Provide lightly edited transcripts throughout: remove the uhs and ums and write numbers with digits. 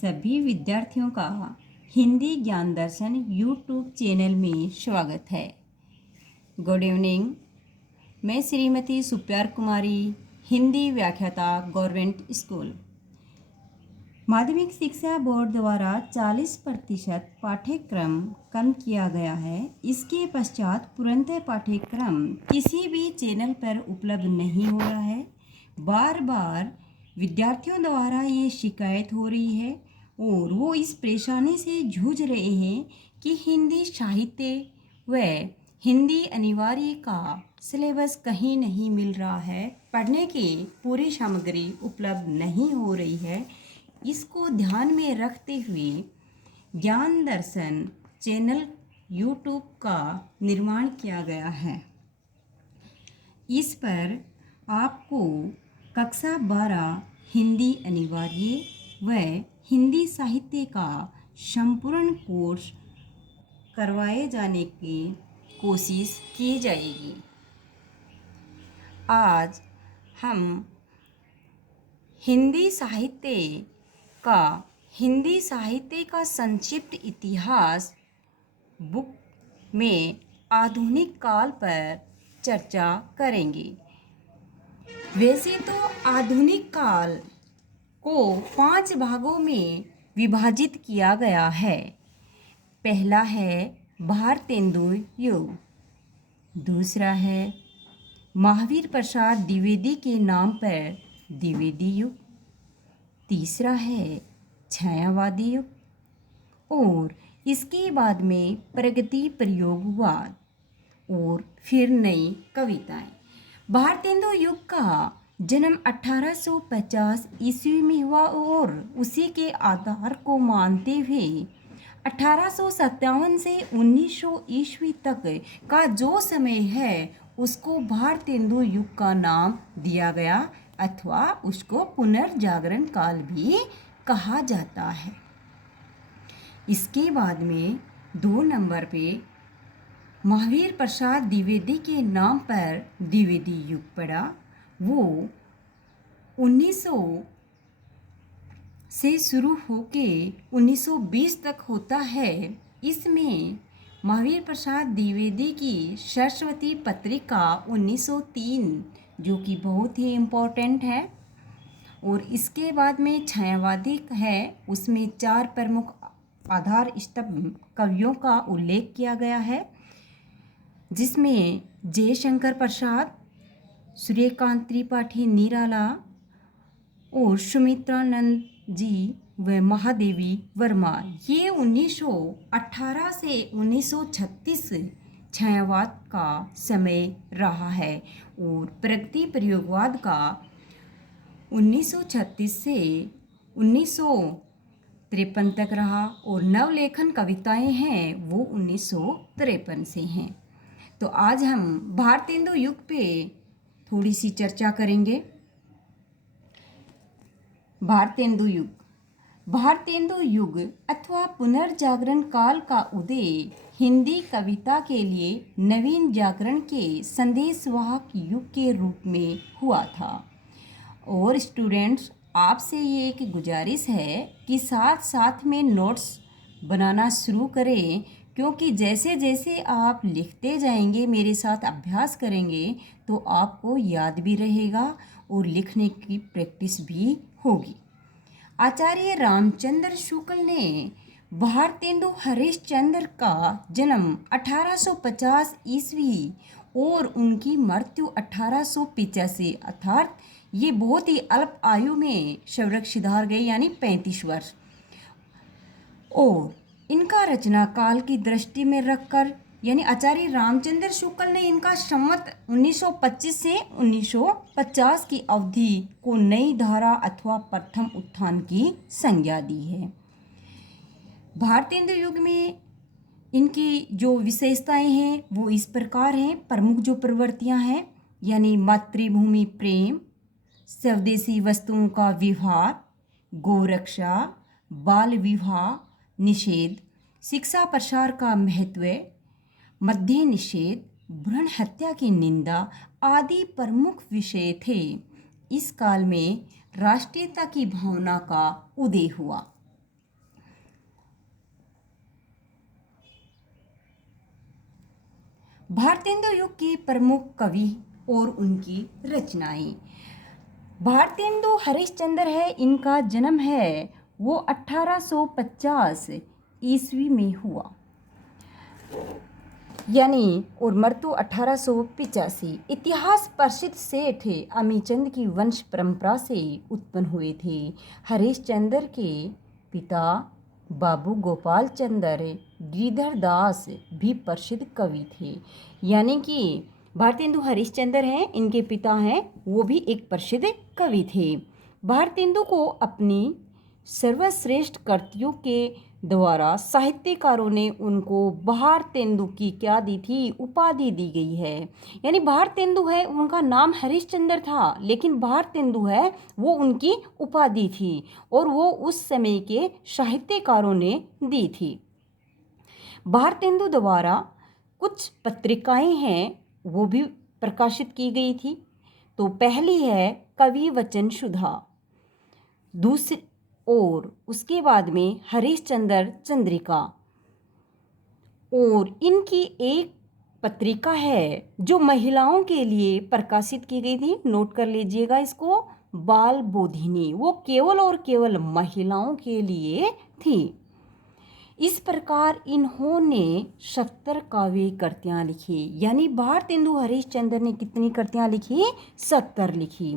सभी विद्यार्थियों का हिंदी ज्ञान दर्शन यूट्यूब चैनल में स्वागत है। Good evening. मैं श्रीमती सुप्यार कुमारी, हिंदी व्याख्याता, गवर्नमेंट स्कूल। माध्यमिक शिक्षा बोर्ड द्वारा 40% पाठ्यक्रम कम किया गया है। इसके पश्चात पूर्णतः पाठ्यक्रम किसी भी चैनल पर उपलब्ध नहीं हो रहा है। बार बार विद्यार्थियों द्वारा ये शिकायत हो रही है और वो इस परेशानी से जूझ रहे हैं कि हिंदी साहित्य व हिंदी अनिवार्य का सिलेबस कहीं नहीं मिल रहा है, पढ़ने की पूरी सामग्री उपलब्ध नहीं हो रही है। इसको ध्यान में रखते हुए ज्ञान दर्शन चैनल यूट्यूब का निर्माण किया गया है। इस पर आपको कक्षा 12 हिंदी अनिवार्य व हिंदी साहित्य का संपूर्ण कोर्स करवाए जाने की कोशिश की जाएगी। आज हम हिंदी साहित्य का संक्षिप्त इतिहास बुक में आधुनिक काल पर चर्चा करेंगे। वैसे तो आधुनिक काल को 5 भागों में विभाजित किया गया है। पहला है भारतेंदु युग, दूसरा है महावीर प्रसाद द्विवेदी के नाम पर द्विवेदी युग, तीसरा है छायावादी युग और इसके बाद में प्रगति प्रयोगवाद और फिर नई कविताएं। भारतेंदु युग का जन्म 1850 ईस्वी में हुआ और उसी के आधार को मानते हुए 1857 से 1900 ईस्वी तक का जो समय है उसको भारतेंदु युग का नाम दिया गया अथवा उसको पुनर्जागरण काल भी कहा जाता है। इसके बाद में 2 नंबर पे महावीर प्रसाद द्विवेदी के नाम पर द्विवेदी युग पड़ा। वो 1900 से शुरू होके 1920 तक होता है। इसमें महावीर प्रसाद द्विवेदी की सरस्वती पत्रिका 1903 जो कि बहुत ही इम्पोर्टेंट है और इसके बाद में छायावादी है, उसमें 4 प्रमुख आधार स्तंभ कवियों का उल्लेख किया गया है जिसमें जयशंकर प्रसाद, सूर्यकांत त्रिपाठी निराला और सुमित्रानंद जी व महादेवी वर्मा। ये 1918 से 1936 छायावाद का समय रहा है और प्रगति प्रयोगवाद का 1936 से 1953 तक रहा और नवलेखन कविताएं हैं वो 1953 से हैं। तो आज हम भारतेंदु युग पे थोड़ी सी चर्चा करेंगे। भारतेंदु युग अथवा पुनर्जागरण काल का उदय हिंदी कविता के लिए नवीन जागरण के संदेशवाहक युग के रूप में हुआ था। और स्टूडेंट्स, आपसे ये एक गुजारिश है कि साथ साथ में नोट्स बनाना शुरू करें, क्योंकि जैसे जैसे आप लिखते जाएंगे, मेरे साथ अभ्यास करेंगे तो आपको याद भी रहेगा और लिखने की प्रैक्टिस भी होगी। आचार्य रामचंद्र शुक्ल ने भारतेंदु हरिश्चंद्र का जन्म 1850 ईस्वी और उनकी मृत्यु 1885 अर्थात ये बहुत ही अल्प आयु में शौर्य सिधार गए यानी 35 वर्ष। और इनका रचना काल की दृष्टि में रखकर यानी आचार्य रामचंद्र शुक्ल ने इनका संवत 1925 से 1950 की अवधि को नई धारा अथवा प्रथम उत्थान की संज्ञा दी है। भारतेंदु युग में इनकी जो विशेषताएं हैं वो इस प्रकार हैं। प्रमुख जो प्रवृत्तियां हैं यानी मातृभूमि प्रेम, स्वदेशी वस्तुओं का विहार, गौरक्षा, बाल विवाह निषेध, शिक्षा प्रसार का महत्व, मद्य निषेध, भ्रूण हत्या की निंदा आदि प्रमुख विषय थे। इस काल में राष्ट्रीयता की भावना का उदय हुआ। भारतेंदु युग के प्रमुख कवि और उनकी रचनाएं। भारतेंदु हरिश्चंद्र है, इनका जन्म है वो 1850 ईस्वी में हुआ, यानी और मृत्यु 1885। इतिहास प्रसिद्ध सेठ अमीचंद की वंश परंपरा से उत्पन्न हुए थे। हरिश्चंद्र के पिता बाबू गोपाल चंद्र गिरधर दास भी प्रसिद्ध कवि थे, यानी कि भारतेंदु हरिश्चंद्र हैं, इनके पिता हैं वो भी एक प्रसिद्ध कवि थे। भारतेंदु को अपनी सर्वश्रेष्ठ कृतियों के द्वारा साहित्यकारों ने उनको भारतेंदु की क्या दी थी, उपाधि दी गई है। यानी भारतेंदु है, उनका नाम हरिश्चंद्र था, लेकिन भारतेंदु है वो उनकी उपाधि थी और वो उस समय के साहित्यकारों ने दी थी। भारतेंदु द्वारा कुछ पत्रिकाएं हैं वो भी प्रकाशित की गई थी। तो पहली है कवि वचन सुधा, दूसरी और उसके बाद में हरिश्चंद्र चंद्रिका, और इनकी एक पत्रिका है जो महिलाओं के लिए प्रकाशित की गई थी, नोट कर लीजिएगा इसको, बाल बोधिनी, वो केवल और केवल महिलाओं के लिए थी। इस प्रकार इन्होंने 70 काव्य कृतियाँ लिखी, यानी भारतेंदु हरिश्चंद्र ने कितनी कृतियाँ लिखी, 70 लिखी।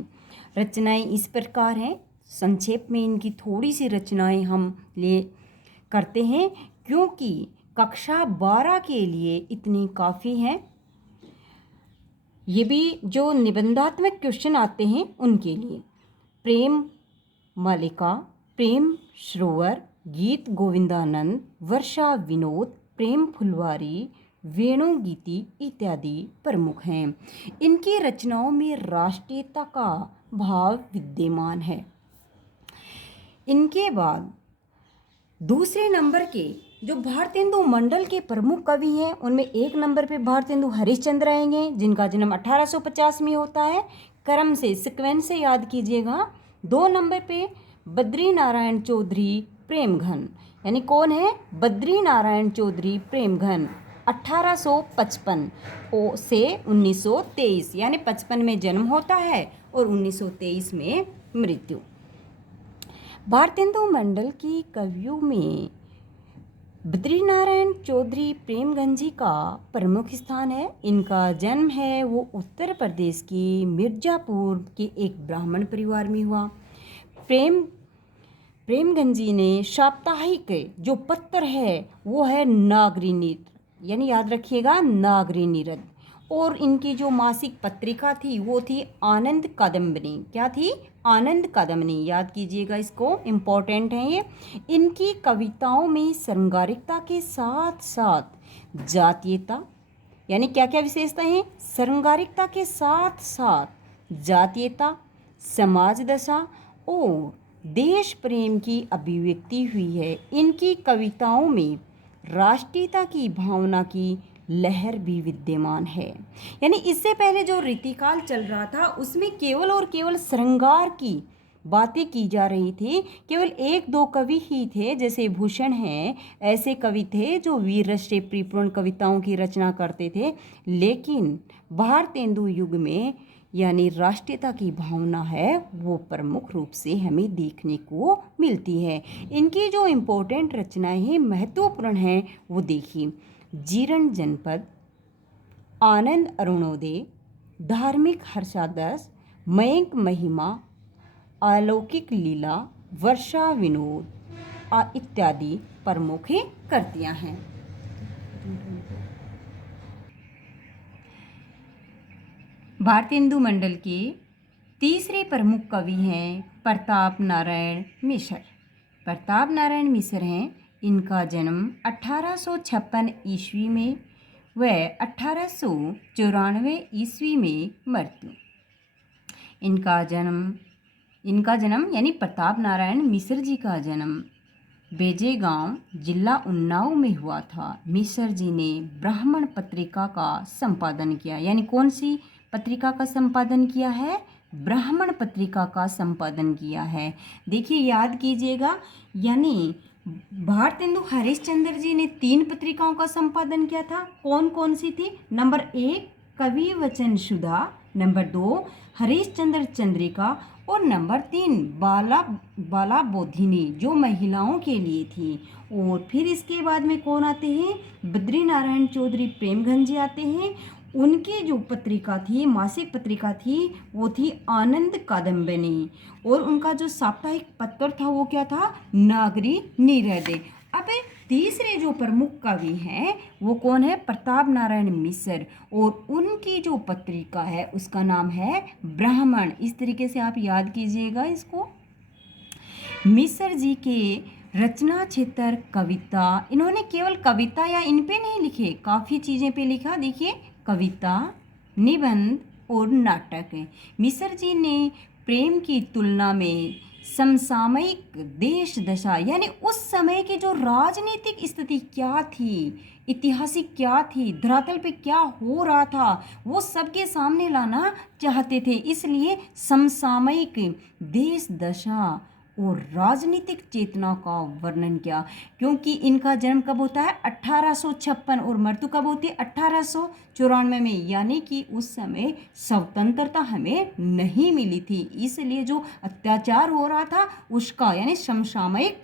रचनाएं इस प्रकार हैं, संक्षेप में इनकी थोड़ी सी रचनाएं हम ले करते हैं क्योंकि कक्षा 12 के लिए इतनी काफ़ी हैं। ये भी जो निबंधात्मक क्वेश्चन आते हैं उनके लिए। प्रेम मालिका, प्रेम सरोवर, गीत गोविंदानंद, वर्षा विनोद, प्रेम फुलवारी, वेणुगीति इत्यादि प्रमुख हैं। इनकी रचनाओं में राष्ट्रीयता का भाव विद्यमान है। इनके बाद दूसरे नंबर के जो भारतेंदु मंडल के प्रमुख कवि हैं उनमें एक नंबर पे भारतेंदु हरिश्चंद्र आएंगे, जिनका जन्म 1850 में होता है। क्रम से सीक्वेंस से याद कीजिएगा। 2 नंबर पे बद्री नारायण चौधरी प्रेमघन, यानी कौन है, बद्री नारायण चौधरी प्रेमघन, 1855 से 1923, यानी 55 में जन्म होता है और 1923 में मृत्यु। भारतेंदु मंडल की कवियों में बद्रीनारायण चौधरी प्रेमघन जी का प्रमुख स्थान है। इनका जन्म है वो उत्तर प्रदेश के मिर्जापुर के एक ब्राह्मण परिवार में हुआ। प्रेमघन जी ने साप्ताहिक जो पत्र है वो है नागरी नृत्य, यानी याद रखिएगा नागरी नृत्य, और इनकी जो मासिक पत्रिका थी वो थी आनंद कादम्बनी। क्या थी, आनंद कादम्बनी, याद कीजिएगा इसको, इम्पोर्टेंट है ये। इनकी कविताओं में श्रृंगारिकता के साथ साथ जातीयता, यानी क्या क्या विशेषता हैं, श्रृंगारिकता के साथ साथ जातीयता, समाज दशा और देश प्रेम की अभिव्यक्ति हुई है। इनकी कविताओं में राष्ट्रीयता की भावना की लहर भी विद्यमान है। यानी इससे पहले जो रीतिकाल चल रहा था उसमें केवल और केवल श्रृंगार की बातें की जा रही थी। केवल 1-2 कवि ही थे, जैसे भूषण हैं, ऐसे कवि थे जो वीर रस से परिपूर्ण कविताओं की रचना करते थे। लेकिन भारतेंदु युग में यानी राष्ट्रीयता की भावना है वो प्रमुख रूप से हमें देखने को मिलती है। इनकी जो इम्पोर्टेंट रचनाएं हैं, महत्वपूर्ण हैं, वो देखिए, जीरण जनपद, आनंद अरुणोदय, धार्मिक हर्षादर्श, मयंक महिमा, अलौकिक लीला, वर्षा विनोद इत्यादि प्रमुख कृतियां हैं। भारतेंदु मंडल के तीसरे प्रमुख कवि हैं प्रताप नारायण मिश्र। प्रताप नारायण मिश्र हैं, इनका जन्म 1856 ईस्वी में व 1894 ईस्वी में मृत्यु। इनका जन्म यानी प्रताप नारायण मिश्र जी का जन्म बेजे गांव, जिला उन्नाव में हुआ था। मिश्र जी ने ब्राह्मण पत्रिका का संपादन किया, यानी कौन सी पत्रिका का संपादन किया है, ब्राह्मण पत्रिका का संपादन किया है। देखिए याद कीजिएगा, यानी भारतेंदु हरिश्चंद्र जी ने 3 पत्रिकाओं का संपादन किया था। कौन कौन सी थी? नंबर 1 कवि वचन सुधा, नंबर 2 हरिश्चंद्र चंद्रिका और नंबर 3 बाला बोधिनी, जो महिलाओं के लिए थी। और फिर इसके बाद में कौन आते हैं? बद्री नारायण चौधरी प्रेमगंज जी आते हैं। उनकी जो पत्रिका थी, मासिक पत्रिका थी, वो थी आनंद कादम्बिनी। और उनका जो साप्ताहिक पत्र था वो क्या था? नागरी नीरदे। अब तीसरे जो प्रमुख कवि हैं वो कौन है? प्रताप नारायण मिश्र। और उनकी जो पत्रिका है उसका नाम है ब्राह्मण। इस तरीके से आप याद कीजिएगा इसको। मिश्र जी के रचना क्षेत्र कविता, इन्होंने केवल कविता या इन पे नहीं लिखे, काफ़ी चीज़ें पे लिखा। देखिए, कविता, निबंध और नाटक है। मिश्र जी ने प्रेम की तुलना में समसामयिक देश दशा, यानी उस समय की जो राजनीतिक स्थिति क्या थी, ऐतिहासिक क्या थी, धरातल पे क्या हो रहा था, वो सबके सामने लाना चाहते थे। इसलिए समसामयिक देश दशा और राजनीतिक चेतना का वर्णन किया। क्योंकि इनका जन्म कब होता है? 1856 और मृत्यु कब होती है? 1894 में। यानी कि उस समय स्वतंत्रता हमें नहीं मिली थी, इसलिए जो अत्याचार हो रहा था उसका, यानी समसामयिक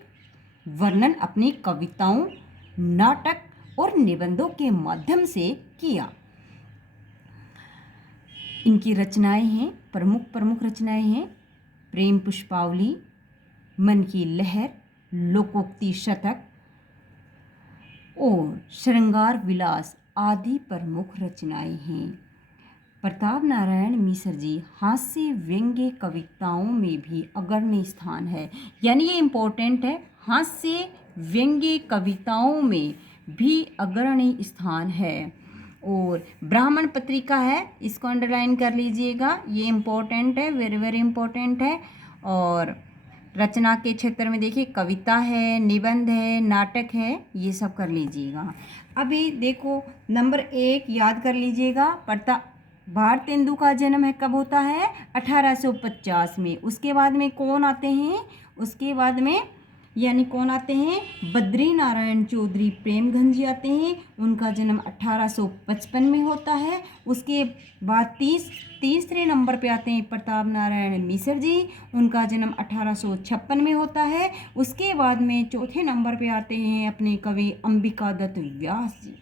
वर्णन अपनी कविताओं, नाटक और निबंधों के माध्यम से किया। इनकी रचनाएं हैं, प्रमुख रचनाएं हैं प्रेम पुष्पावली, मन की लहर, लोकोक्ति शतक और श्रृंगार विलास आदि प्रमुख रचनाएं हैं। प्रताप नारायण मिश्र जी हास्य व्यंग्य कविताओं में भी अग्रणी स्थान है। यानी ये इम्पोर्टेंट है, हास्य व्यंग्य कविताओं में भी अग्रणी स्थान है। और ब्राह्मण पत्रिका है, इसको अंडरलाइन कर लीजिएगा, ये इम्पोर्टेंट है, वेरी वेरी इम्पोर्टेंट है। और रचना के क्षेत्र में देखिए कविता है, निबंध है, नाटक है, ये सब कर लीजिएगा। अभी देखो नंबर 1 याद कर लीजिएगा। भारतेंदु का जन्म है कब होता है? 1850 में। उसके बाद में कौन आते हैं? उसके बाद में यानी कौन आते हैं? बद्री नारायण चौधरी प्रेमगंज जी आते हैं। उनका जन्म 1855 में होता है। उसके बाद तीसरे नंबर पे आते हैं प्रताप नारायण मिश्र जी। उनका जन्म 1856 में होता है। उसके बाद में चौथे नंबर पे आते हैं अपने कवि अंबिका दत्त व्यास जी।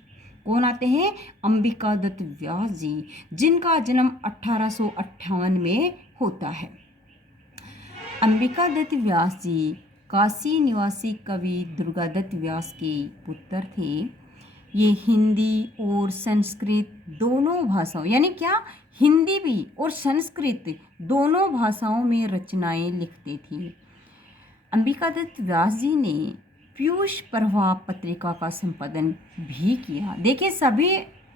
कौन आते हैं? अंबिका दत्त व्यास जी, जिनका जन्म 1858 में होता है। अंबिका दत्त व्यास जी काशी निवासी कवि दुर्गादत्त व्यास के पुत्र थे। ये हिंदी और संस्कृत दोनों भाषाओं, यानी क्या, हिंदी भी और संस्कृत दोनों भाषाओं में रचनाएं लिखते थे। अंबिका दत्त व्यास जी ने पीयूष प्रभा पत्रिका का संपादन भी किया। देखिए, सभी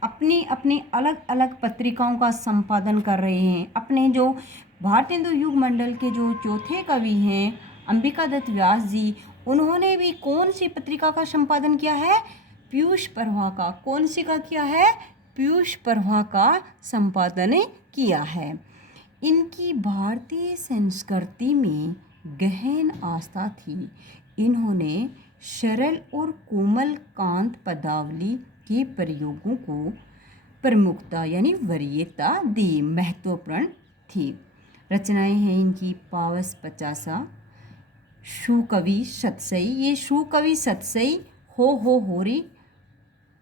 अपनी अपनी अलग अलग पत्रिकाओं का संपादन कर रहे हैं। अपने जो भारतेंदु युग मंडल के जो चौथे कवि हैं अंबिका दत्त व्यास जी, उन्होंने भी कौन सी पत्रिका का संपादन किया है? पीयूष प्रभा का। कौन सी का किया है? पीयूष प्रभा का संपादन किया है। इनकी भारतीय संस्कृति में गहन आस्था थी। इन्होंने सरल और कोमल कांत पदावली के प्रयोगों को प्रमुखता यानी वरीयता दी, महत्वपूर्ण थी। रचनाएं हैं इनकी पावस पचासा, शुकवि सतसई। ये शुकवि सतसई, होरी,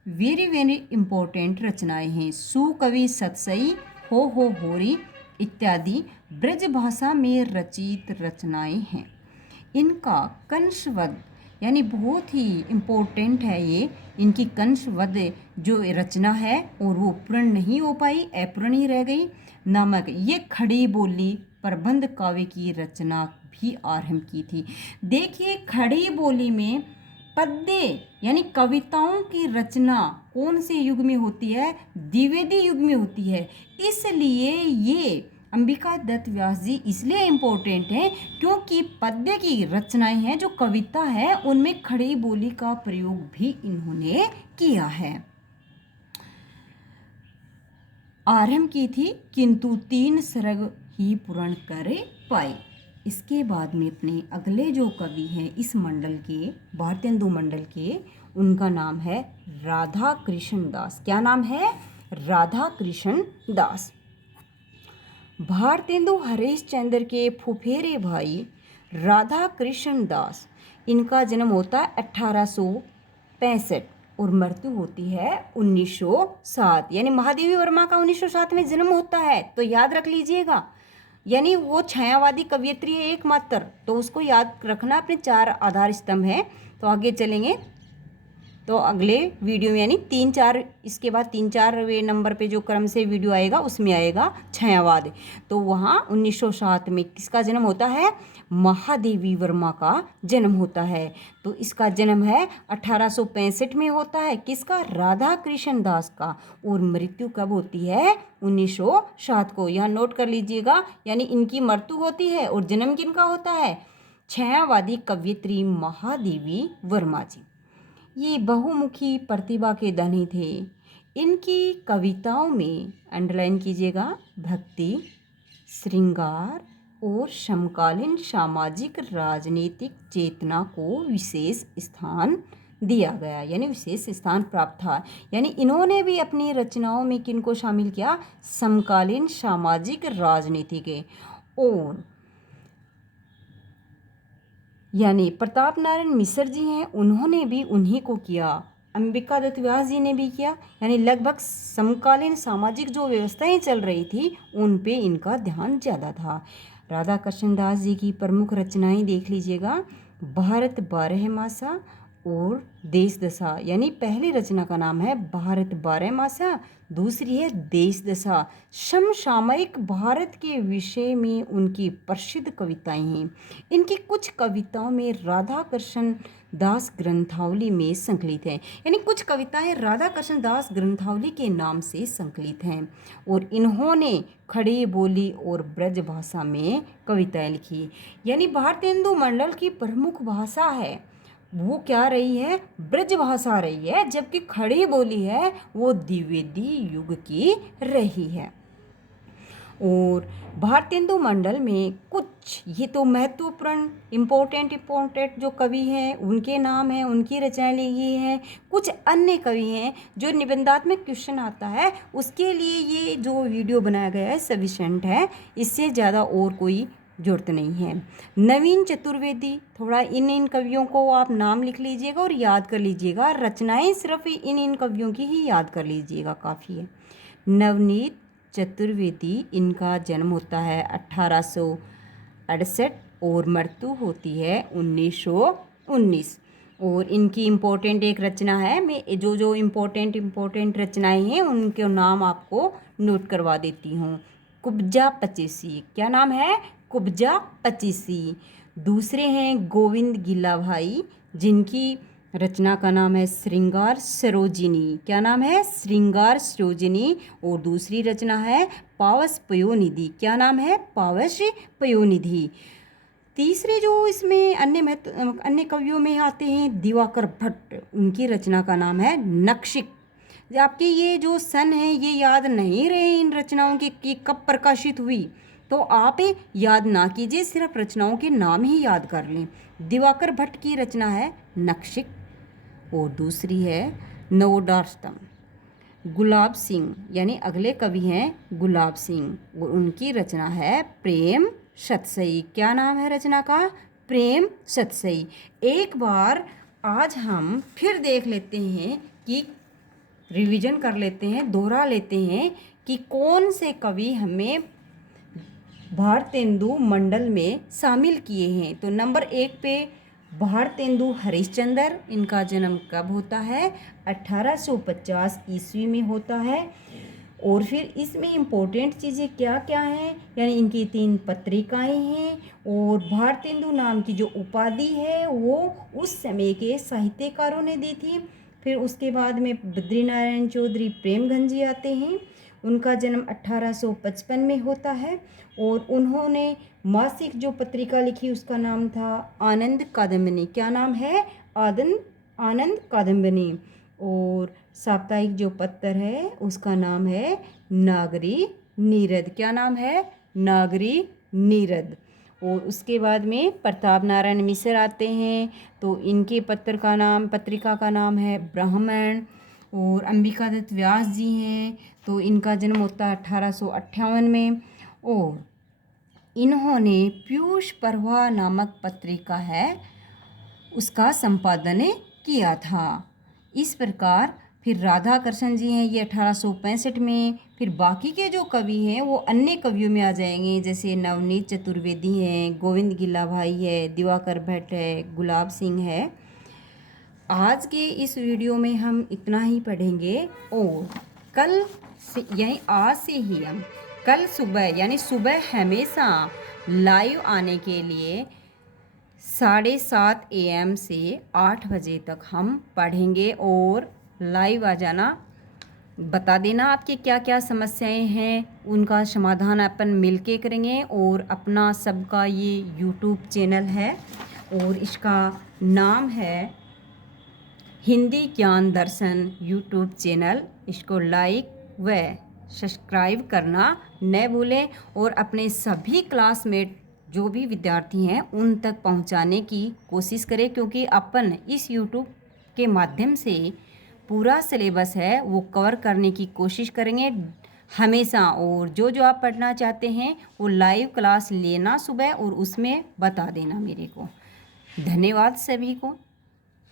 वेरी वेरी इम्पोर्टेंट रचनाएं हैं। सुकवि सतसई, होरी इत्यादि ब्रज भाषा में रचित रचनाएं हैं। इनका कंसवध यानी बहुत ही इम्पोर्टेंट है ये, इनकी कंसवध जो रचना है और वो पूर्ण नहीं हो पाई, अपूर्ण रह गई नामक ये खड़ी बोली प्रबंध काव्य की रचना भी आरंभ की थी। देखिए, खड़ी बोली में पद्य यानी कविताओं की रचना कौन से युग में होती है? द्विवेदी युग में होती है। इसलिए ये अंबिका दत्त व्यास जी इसलिए इम्पोर्टेंट है क्योंकि पद्य की रचनाएं हैं, जो कविता है उनमें खड़ी बोली का प्रयोग भी इन्होंने किया है। आरंभ की थी किंतु 3 सर्ग ही पूर्ण कर पाई। इसके बाद में अपने अगले जो कवि हैं इस मंडल के, भारतेंदु मंडल के, उनका नाम है राधा कृष्ण दास। क्या नाम है? राधा कृष्ण दास। भारतेंदु हरिश्चंद्र के फुफेरे भाई राधा कृष्ण दास, इनका जन्म होता है 1865 और मृत्यु होती है 1907। यानी महादेवी वर्मा का 1907 में जन्म होता है, तो याद रख लीजिएगा। यानी वो छायावादी कवयित्री है एकमात्र, तो उसको याद रखना। अपने 4 आधार स्तंभ हैं। तो आगे चलेंगे तो अगले वीडियो में, यानी 3-4, इसके बाद 3-4वें नंबर पे जो क्रम से वीडियो आएगा उसमें आएगा छायावाद। तो वहाँ 1907 में किसका जन्म होता है? महादेवी वर्मा का जन्म होता है। तो इसका जन्म है 1865 में होता है। किसका? राधा कृष्ण दास का। और मृत्यु कब होती है? 1907 को। यहाँ नोट कर लीजिएगा। यानी इनकी मृत्यु होती है और जन्म किनका होता है? छायावादी कवयित्री महादेवी वर्मा जी। ये बहुमुखी प्रतिभा के धनी थे। इनकी कविताओं में, अंडरलाइन कीजिएगा, भक्ति, श्रृंगार और समकालीन सामाजिक राजनीतिक चेतना को विशेष स्थान दिया गया, यानी विशेष स्थान प्राप्त था। यानी इन्होंने भी अपनी रचनाओं में किनको शामिल किया? समकालीन सामाजिक राजनीति के। और यानी प्रताप नारायण मिश्र जी हैं, उन्होंने भी उन्हीं को किया। अंबिका दत्त व्यास जी ने भी किया। यानी लगभग समकालीन सामाजिक जो व्यवस्थाएं चल रही थी उन पे इनका ध्यान ज़्यादा था। राधा कृष्ण दास जी की प्रमुख रचनाएं देख लीजिएगा। भारत बारहमासा और देश दशा। यानी पहली रचना का नाम है भारत बारहमासा, दूसरी है देश दशा। समसामयिक भारत के विषय में उनकी प्रसिद्ध कविताएं हैं। इनकी कुछ कविताओं में राधा कृष्ण दास ग्रंथावली में संकलित हैं। यानी कुछ कविताएं राधा कृष्ण दास ग्रंथावली के नाम से संकलित हैं। और इन्होंने खड़ी बोली और ब्रज भाषा में कविताएं लिखी। यानी भारतेंदु मंडल की प्रमुख भाषा है वो क्या रही है? ब्रज भाषा रही है, जबकि खड़ी बोली है वो द्विवेदी युग की रही है। और भारतेंदु मंडल में कुछ ये तो महत्वपूर्ण इम्पोर्टेंट जो कवि हैं उनके नाम हैं, उनकी रचनाएं लिखी हैं। कुछ अन्य कवि हैं जो निबंधात्मक क्वेश्चन आता है उसके लिए ये जो वीडियो बनाया गया है सफिशिएंट है, इससे ज़्यादा और कोई जरूरत नहीं है। नवीन चतुर्वेदी, थोड़ा इन कवियों को आप नाम लिख लीजिएगा और याद कर लीजिएगा। रचनाएं सिर्फ इन कवियों की ही याद कर लीजिएगा, काफ़ी है। नवनीत चतुर्वेदी, इनका जन्म होता है 1868 और मृत्यु होती है 1919। और इनकी इम्पोर्टेंट एक रचना है, मैं जो इम्पोर्टेंट रचनाएं हैं उनके नाम आपको नोट करवा देती हूँ। कुब्जा पचीसी, क्या नाम है? कुब्जा पचीसी। दूसरे हैं गोविंद गिल्ला भाई, जिनकी रचना का नाम है श्रृंगार सरोजिनी। क्या नाम है? श्रृंगार सरोजिनी। और दूसरी रचना है पावस पयोनिधि। क्या नाम है? पावस पयोनिधि। तीसरे जो इसमें अन्य कवियों में आते हैं दिवाकर भट्ट, उनकी रचना का नाम है नक्शिक। आपके ये जो सन है ये याद नहीं रहे इन रचनाओं के कि कब प्रकाशित हुई, तो आप याद ना कीजिए, सिर्फ रचनाओं के नाम ही याद कर लें। दिवाकर भट्ट की रचना है नक्शिक और दूसरी है नवोदार्तम। गुलाब सिंह, यानी अगले कवि हैं गुलाब सिंह और उनकी रचना है प्रेम सतसई। क्या नाम है रचना का? प्रेम सतसई। एक बार आज हम फिर देख लेते हैं कि रिवीजन कर लेते हैं, दोहरा लेते हैं कि कौन से कवि हमें भारतेंदु मंडल में शामिल किए हैं। तो नंबर 1 पे भारतेंदु हरिश्चंद्र, इनका जन्म कब होता है? 1850 ईस्वी में होता है। और फिर इसमें इम्पोर्टेंट चीज़ें क्या क्या हैं, यानी इनकी 3 पत्रिकाएं हैं और भारतेंदु नाम की जो उपाधि है वो उस समय के साहित्यकारों ने दी थी। फिर उसके बाद में बद्रीनारायण चौधरी प्रेमगंज जी आते हैं, उनका जन्म 1855 में होता है और उन्होंने मासिक जो पत्रिका लिखी उसका नाम था आनंद कादम्बिनी। क्या नाम है? आनंद कादम्बिनी। और साप्ताहिक जो पत्र है उसका नाम है नागरी नीरद। क्या नाम है? नागरी नीरद। और उसके बाद में प्रताप नारायण मिश्र आते हैं, तो इनके पत्रिका का नाम है ब्राह्मण। और अंबिका दत्त व्यास जी हैं, तो इनका जन्म होता है 1858 में। और इन्होंने पीयूष प्रवाह नामक पत्रिका है उसका संपादन किया था। इस प्रकार फिर राधा कृष्ण जी हैं, ये 1865 में। फिर बाकी के जो कवि हैं वो अन्य कवियों में आ जाएंगे, जैसे नवनीत चतुर्वेदी हैं, गोविंद गिल्ला भाई है, दिवाकर भट्ट है, गुलाब सिंह है। आज के इस वीडियो में हम इतना ही पढ़ेंगे, और कल से यानी आज से ही हम कल सुबह यानी सुबह हमेशा लाइव आने के लिए 7:30 AM से 8 बजे तक हम पढ़ेंगे। और लाइव आ जाना, बता देना आपके क्या क्या समस्याएं हैं, उनका समाधान अपन मिलके करेंगे। और अपना सबका ये यूट्यूब चैनल है और इसका नाम है हिंदी ज्ञान दर्शन यूट्यूब चैनल। इसको लाइक व सब्सक्राइब करना न भूलें, और अपने सभी क्लासमेट जो भी विद्यार्थी हैं उन तक पहुंचाने की कोशिश करें, क्योंकि अपन इस यूट्यूब के माध्यम से पूरा सिलेबस है वो कवर करने की कोशिश करेंगे हमेशा। और जो जो आप पढ़ना चाहते हैं वो लाइव क्लास लेना सुबह, और उसमें बता देना मेरे को। धन्यवाद सभी को।